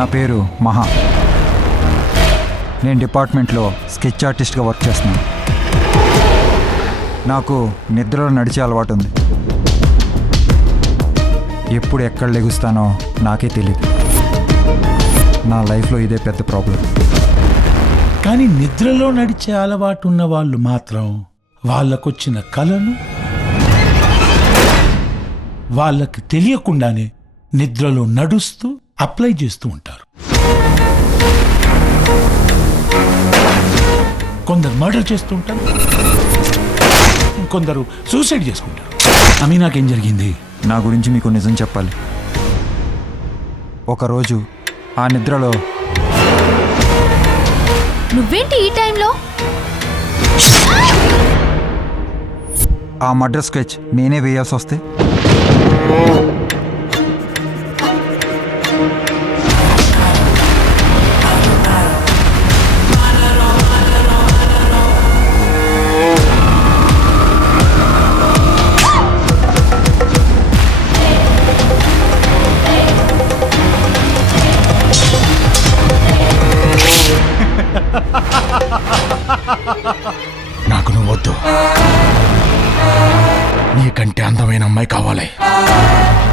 నా పేరు మహా. నేను డిపార్ట్మెంట్లో స్కెచ్ ఆర్టిస్ట్గా వర్క్ చేస్తున్నాను. నాకు నిద్రలో నడిచే అలవాటు ఉంది. ఎప్పుడు ఎక్కడ లెగుస్తానో నాకే తెలియదు. నా లైఫ్లో ఇదే పెద్ద ప్రాబ్లం. కానీ నిద్రలో నడిచే అలవాటు ఉన్న వాళ్ళు మాత్రం వాళ్ళకొచ్చిన కలను వాళ్ళకి తెలియకుండానే నిద్రలో నడుస్తూ అప్లై చేస్తూ ఉంటారు. కొందరు మర్డర్ చేస్తూ ఉంటారు, కొందరు సూసైడ్ చేసుకుంటారు. అమీనాకేం జరిగింది? నా గురించి మీకు నిజం చెప్పాలి. ఒకరోజు ఆ నిద్రలో నువ్వేంటి ఈ టైంలో? ఆ మర్డర్ స్కెచ్ నేనే వేయాల్సి వస్తే నాకు నువ్వు వద్దు, నీకంటే అందమైన అమ్మాయి కావాలి.